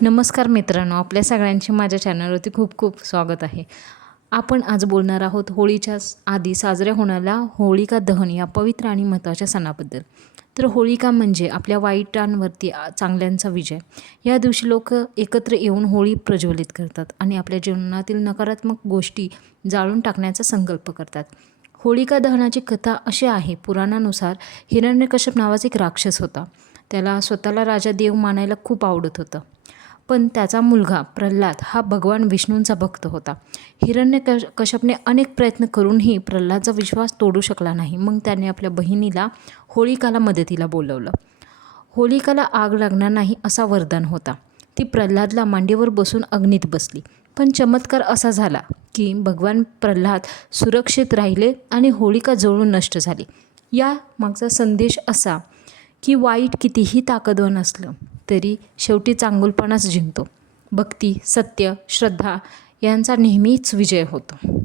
नमस्कार मित्रांनो, आपल्या सगळ्यांचे माझ्या चॅनलवरती खूप खूप स्वागत आहे. आपण आज बोलणार आहोत होळीच्या आधी साजऱ्या होणाऱ्या होलिका दहन या पवित्र आणि महत्त्वाच्या सणाबद्दल. तर होलिका म्हणजे आपल्या वाईटांवरती चांगल्यांचा विजय. या दिवशी लोक एकत्र येऊन होळी प्रज्वलित करतात आणि आपल्या जीवनातील नकारात्मक गोष्टी जाळून टाकण्याचा संकल्प करतात. होलिका दहनाची कथा अशी आहे, पुराणानुसार हिरण्यकश्यप नावाचा एक राक्षस होता. त्याला स्वतःला राजा देव मानायला खूप आवडत होतं. पण त्याचा मुलगा प्रल्हाद हा भगवान विष्णूंचा भक्त होता. कश्यपने अनेक प्रयत्न करूनही प्रल्हादचा विश्वास तोडू शकला नाही. मग त्याने आपल्या बहिणीला होलिकाला मदतीला बोलवलं. होलिकाला आग लागणार नाही असा वरदान होता. ती प्रल्हादला मांडीवर बसून अग्नीत बसली. पण चमत्कार असा झाला की भगवान प्रल्हाद सुरक्षित राहिले आणि होलिका जळून नष्ट झाली. या मागचा संदेश असा की वाईट कितीही ताकदवान असलं तरी शेवटी चांगुलपणाच जिंकतो. भक्ती, सत्य, श्रद्धा यांचा नेहमीच विजय होतो.